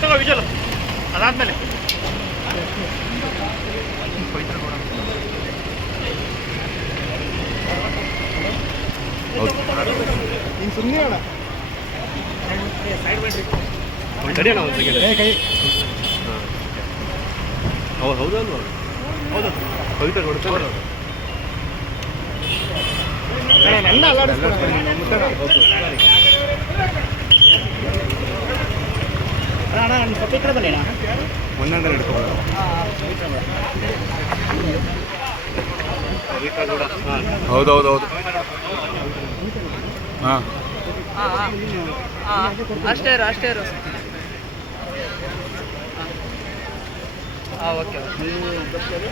ತಗೋ ವಿಜಲ್ ಅದಾದ್ಮೇಲೆ ಹಿಂಗೆ ಸುಮ್ಮನೆ ಅಣ್ಣ ಸೈಡ್ ಮಾಡಿ ಕೈ ಹೌದು ಹೌದಲ್ವ ಹೌದು. ಕವಿತಾ ಕೊಡ್ತಾರೆ ಅಣ್ಣ ನನ್ನ ಅಣ್ಣ ನನ್ನ ಸ್ವಲ್ಪ ಈ ಕಡೆ ಬನ್ನಿ ಅಣ್ಣ. ಒಂದೊಂದೇ ಹಿಡ್ಕೊಳ್ಳೋದು ಹೌದು ಹೌದು ಹೌದು. ಹಾಂ ಅಷ್ಟೇ ಇರು ಅಷ್ಟೇ ಇರು. ಹಾಂ ಓಕೆ